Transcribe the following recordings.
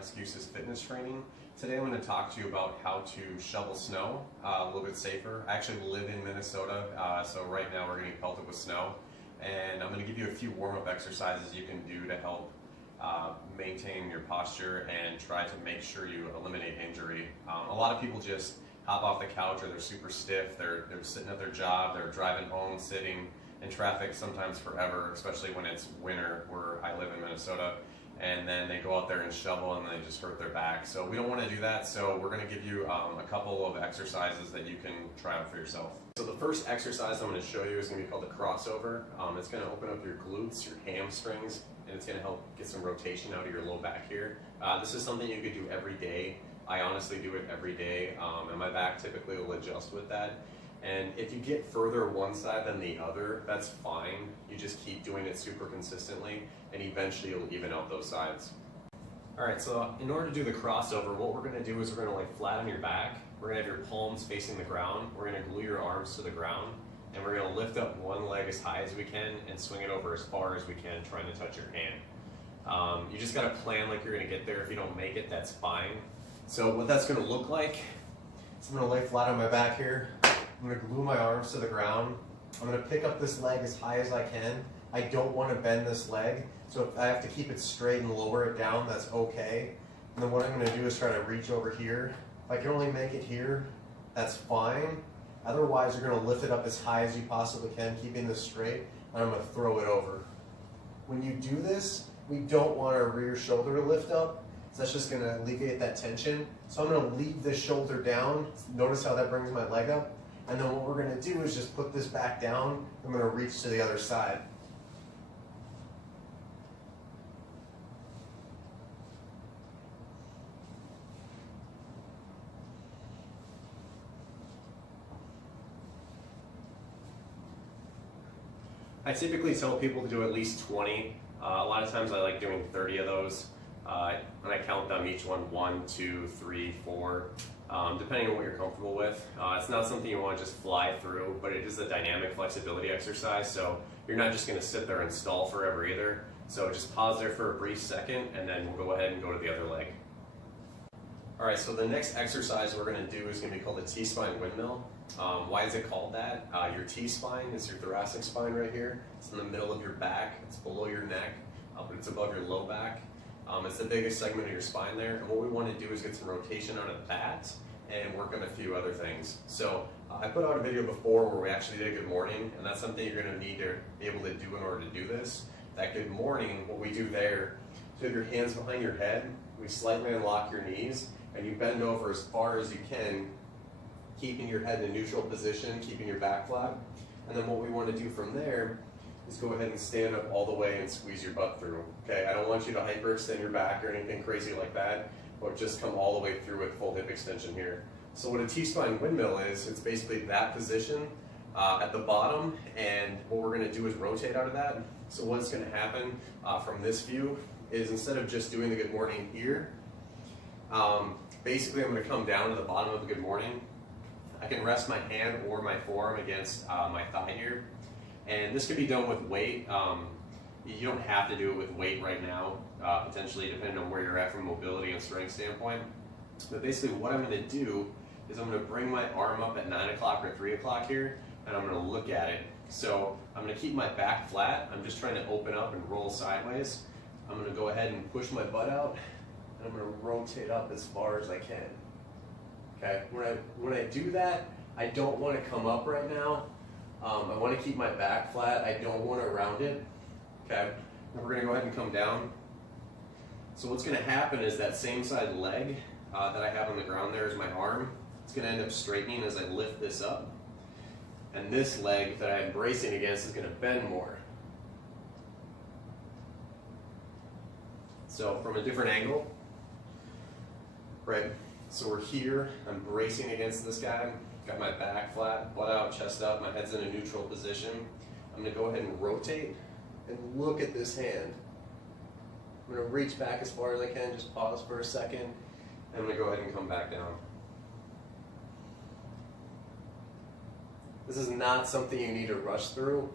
excuses fitness training. Today I'm going to talk to you about how to shovel snow a little bit safer. I actually live in Minnesota, so right now we're getting pelted with snow. And I'm going to give you a few warm-up exercises you can do to help maintain your posture and try to make sure you eliminate injury. A lot of people just hop off the couch, or they're super stiff, they're sitting at their job, they're driving home, sitting in traffic sometimes forever, especially when it's winter where I live in Minnesota, and then they go out there and shovel and they just hurt their back. So we don't want to do that, so we're going to give you a couple of exercises that you can try out for yourself. So the first exercise I'm going to show you is going to be called the crossover. It's going to open up your glutes, your hamstrings, and it's going to help get some rotation out of your low back here. This is something you could do every day. I honestly do it every day, and my back typically will adjust with that. And if you get further one side than the other, that's fine. You just keep doing it super consistently, and eventually you'll even out those sides. All right, so in order to do the crossover, what we're gonna do is we're gonna lay flat on your back. We're gonna have your palms facing the ground. We're gonna glue your arms to the ground, and we're gonna lift up one leg as high as we can and swing it over as far as we can, trying to touch your hand. You just gotta plan like you're gonna get there. If you don't make it, that's fine. So what that's gonna look like is I'm gonna lay flat on my back here. I'm going to glue my arms to the ground. I'm going to pick up this leg as high as I can. I don't want to bend this leg, so if I have to keep it straight and lower it down, that's okay. And then what I'm going to do is try to reach over here. If I can only make it here, that's fine. Otherwise, you're going to lift it up as high as you possibly can, keeping this straight, and I'm going to throw it over. When you do this, we don't want our rear shoulder to lift up, so that's just going to alleviate that tension. So I'm going to leave this shoulder down. Notice how that brings my leg up. And then what we're going to do is just put this back down. I'm going to reach to the other side. I typically tell people to do at least 20. A lot of times I like doing 30 of those. And I count them each one, 1, 2, 3, 4. Depending on what you're comfortable with. It's not something you want to just fly through, but it is a dynamic flexibility exercise, so you're not just going to sit there and stall forever either. So just pause there for a brief second, and then we'll go ahead and go to the other leg. Alright, so the next exercise we're going to do is going to be called the T-spine windmill. Why is it called that? Your T-spine is your thoracic spine right here. It's in the middle of your back, it's below your neck, but it's above your low back. It's the biggest segment of your spine there, and what we want to do is get some rotation out of that and work on a few other things. So I put out a video before where we actually did a good morning, and that's something you're going to need to be able to do in order to do this. That good morning, what we do there, so you have your hands behind your head, we slightly unlock your knees, and you bend over as far as you can, keeping your head in a neutral position, keeping your back flat. And then what we want to do from there is go ahead and stand up all the way and squeeze your butt through. Okay, I don't want you to hyperextend your back or anything crazy like that, but just come all the way through with full hip extension here. So what a T-spine windmill is, it's basically that position at the bottom, and what we're going to do is rotate out of that. So what's going to happen from this view is, instead of just doing the good morning here, basically I'm going to come down to the bottom of the good morning. I can rest my hand or my forearm against my thigh here. And this can be done with weight. You don't have to do it with weight right now, potentially depending on where you're at from a mobility and strength standpoint. But basically what I'm going to do is I'm going to bring my arm up at 9 o'clock or 3 o'clock here, and I'm going to look at it. So I'm going to keep my back flat. I'm just trying to open up and roll sideways. I'm going to go ahead and push my butt out, and I'm going to rotate up as far as I can. Okay, when I do that, I don't want to come up right now. I want to keep my back flat. I don't want to round it. Okay, and we're going to go ahead and come down. So what's going to happen is that same side leg that I have on the ground there is my arm. It's going to end up straightening as I lift this up. And this leg that I'm bracing against is going to bend more. So from a different angle, right? So we're here, I'm bracing against this guy. Got my back flat, butt out, chest up, my head's in a neutral position. I'm going to go ahead and rotate and look at this hand. I'm going to reach back as far as I can, just pause for a second, and I'm going to go ahead and come back down. This is not something you need to rush through.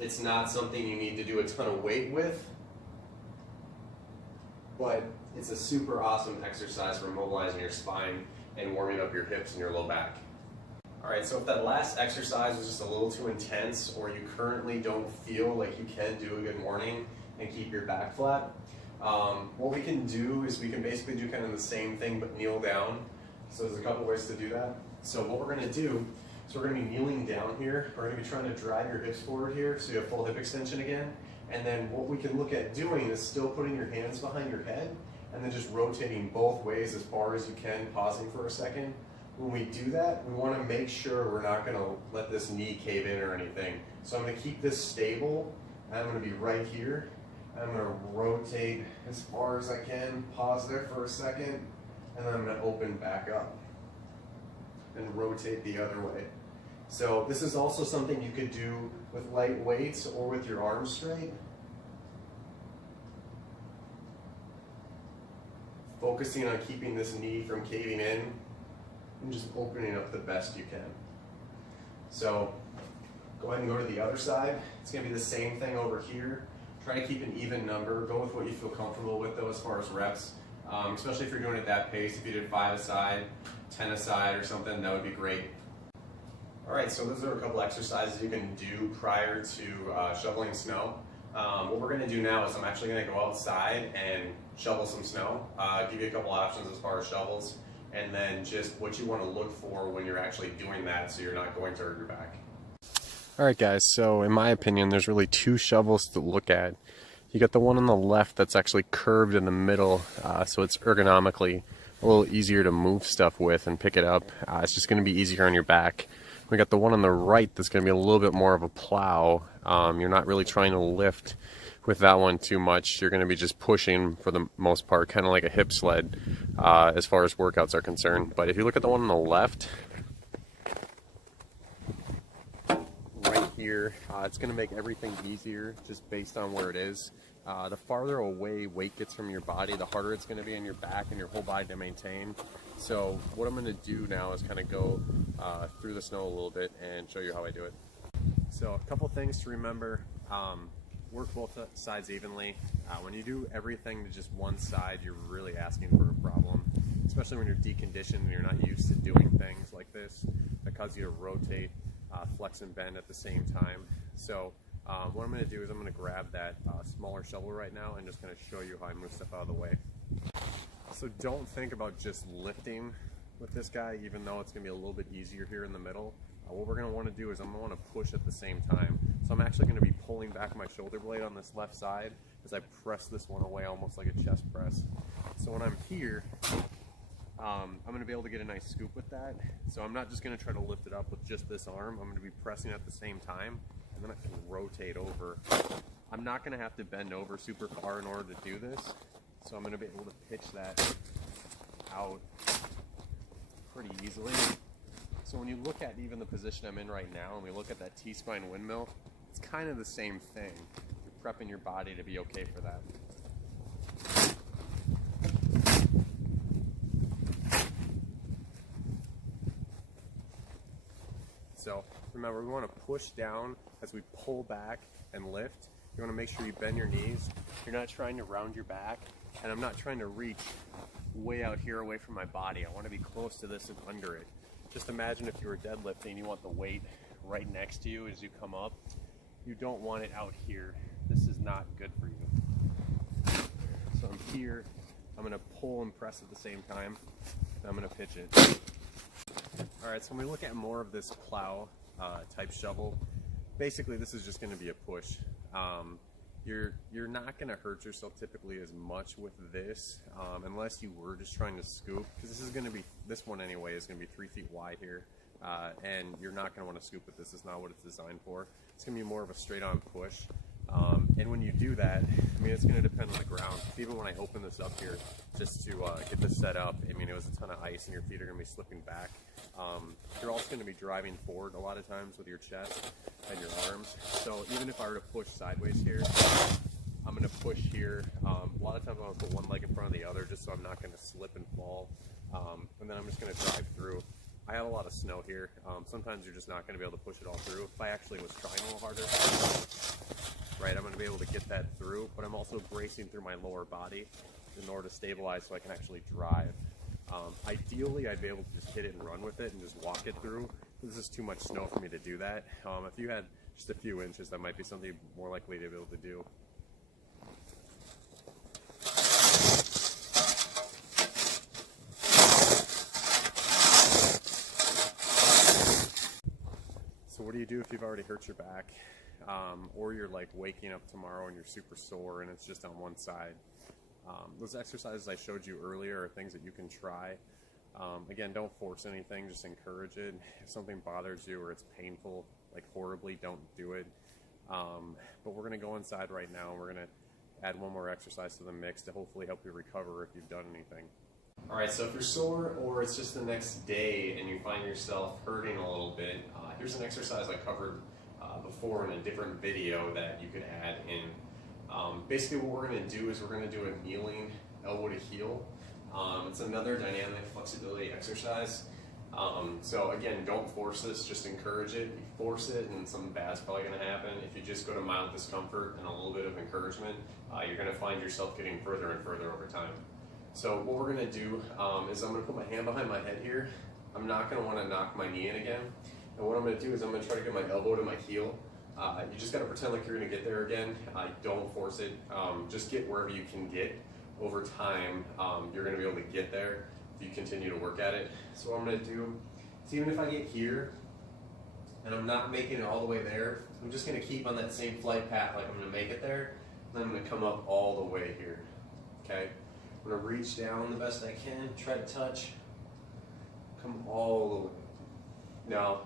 It's not something you need to do a ton of weight with. but it's a super awesome exercise for mobilizing your spine and warming up your hips and your low back. All right, so if that last exercise was just a little too intense, or you currently don't feel like you can do a good morning and keep your back flat, what we can do is we can basically do kind of the same thing but kneel down. So there's a couple ways to do that. So what we're gonna do is we're gonna be kneeling down here. We're gonna be trying to drive your hips forward here so you have full hip extension again. And then what we can look at doing is still putting your hands behind your head and then just rotating both ways as far as you can, pausing for a second. When we do that, we want to make sure we're not going to let this knee cave in or anything. So I'm going to keep this stable. I'm going to be right here. I'm going to rotate as far as I can, pause there for a second, and then I'm going to open back up and rotate the other way. So this is also something you could do with light weights or with your arms straight. Focusing on keeping this knee from caving in and just opening up the best you can. So go ahead and go to the other side. It's going to be the same thing over here. Try to keep an even number. Go with what you feel comfortable with though as far as reps, especially if you're doing it at that pace. If you did 5 aside, 10 aside or something, that would be great. All right, so those are a couple exercises you can do prior to shoveling snow. What we're going to do now is I'm actually going to go outside and shovel some snow, give you a couple options as far as shovels, and then just what you want to look for when you're actually doing that so you're not going to hurt your back. Alright guys, so in my opinion there's really 2 shovels to look at. You got the one on the left that's actually curved in the middle, so it's ergonomically a little easier to move stuff with and pick it up. It's just going to be easier on your back. We got the one on the right that's going to be a little bit more of a plow. You're not really trying to lift with that one too much. You're going to be just pushing for the most part, kind of like a hip sled as far as workouts are concerned. But if you look at the one on the left, right here, it's going to make everything easier just based on where it is. The farther away weight gets from your body, the harder it's going to be on your back and your whole body to maintain. So what I'm going to do now is kind of go through the snow a little bit and show you how I do it. So a couple things to remember. Work both sides evenly. When you do everything to just one side, you're really asking for a problem, especially when you're deconditioned and you're not used to doing things like this that cause you to rotate, flex and bend at the same time. So what I'm going to do is I'm going to grab that smaller shovel right now and just kind of show you how I move stuff out of the way. So don't think about just lifting with this guy, even though it's going to be a little bit easier here in the middle. What we're going to want to do is I'm going to want to push at the same time. So I'm actually going to be pulling back my shoulder blade on this left side as I press this one away almost like a chest press. So when I'm here, I'm going to be able to get a nice scoop with that. So I'm not just going to try to lift it up with just this arm. I'm going to be pressing at the same time, and then I can rotate over. I'm not going to have to bend over super far in order to do this. So I'm going to be able to pitch that out pretty easily. So when you look at even the position I'm in right now and we look at that T-spine windmill, it's kind of the same thing. You're prepping your body to be okay for that. So remember, we want to push down as we pull back and lift. You want to make sure you bend your knees. You're not trying to round your back, and I'm not trying to reach way out here away from my body. I want to be close to this and under it. Just imagine if you were deadlifting, you want the weight right next to you as you come up. You don't want it out here. This is not good for you. So I'm here, I'm gonna pull and press at the same time, and I'm gonna pitch it. All right, so when we look at more of this plow type shovel, basically this is just gonna be a push. You're not going to hurt yourself typically as much with this unless you were just trying to scoop, because this is going to be, this one anyway is going to be 3 feet wide here, and you're not going to want to scoop with this. It's not what it's designed for. It's going to be more of a straight on push, and when you do that, I mean, it's going to depend on the ground. Even when I open this up here just to get this set up, I mean, it was a ton of ice and your feet are going to be slipping back. You're also going to be driving forward a lot of times with your chest and your arms. So even if I were to push sideways here, I'm going to push here. A lot of times I'm going to put one leg in front of the other just so I'm not going to slip and fall. And then I'm just going to drive through. I have a lot of snow here. Sometimes you're just not going to be able to push it all through. If I actually was trying a little harder, right, I'm going to be able to get that through, but I'm also bracing through my lower body in order to stabilize so I can actually drive. Ideally, I'd be able to just hit it and run with it and just walk it through. This is too much snow for me to do that. If you had just a few inches, that might be something you're more likely to be able to do. So what do you do if you've already hurt your back, or you're like waking up tomorrow and you're super sore and it's just on one side? Those exercises I showed you earlier are things that you can try. Again, don't force anything, just encourage it. If something bothers you or it's painful, like horribly, don't do it. But we're going to go inside right now and we're going to add one more exercise to the mix to hopefully help you recover if you've done anything. All right, so if you're sore or it's just the next day and you find yourself hurting a little bit, here's an exercise I covered before in a different video that you could add in. Basically what we're going to do is we're going to do a kneeling elbow to heel. It's another dynamic flexibility exercise. So again, don't force this, just encourage it. If you force it and something bad's probably going to happen. If you just go to mild discomfort and a little bit of encouragement, you're going to find yourself getting further and further over time. So what we're going to do is I'm going to put my hand behind my head here. I'm not going to want to knock my knee in again. And what I'm going to do is I'm going to try to get my elbow to my heel. You just got to pretend like you're going to get there again. Don't force it. Just get wherever you can get. Over time, you're going to be able to get there if you continue to work at it. So what I'm going to do is even if I get here and I'm not making it all the way there, I'm just going to keep on that same flight path like I'm going to make it there. And then I'm going to come up all the way here. Okay? I'm going to reach down the best I can, try to touch, come all the way. Now,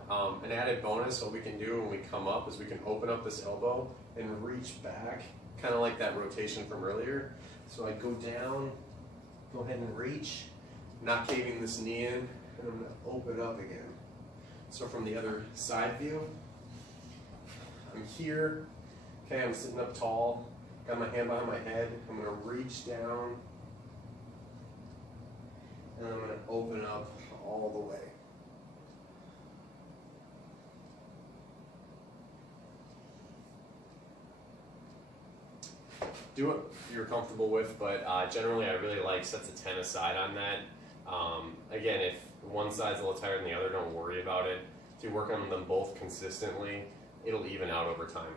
an added bonus, what we can do when we come up is we can open up this elbow and reach back, kind of like that rotation from earlier. So I go down, go ahead and reach, not caving this knee in, and I'm going to open up again. So from the other side view, I'm here, okay, I'm sitting up tall, got my hand behind my head, I'm going to reach down, and I'm going to open up all the way. Do what you're comfortable with, but generally I really like sets of 10 aside on that. Again, if one side's a little tighter than the other, don't worry about it. If you work on them both consistently, it'll even out over time.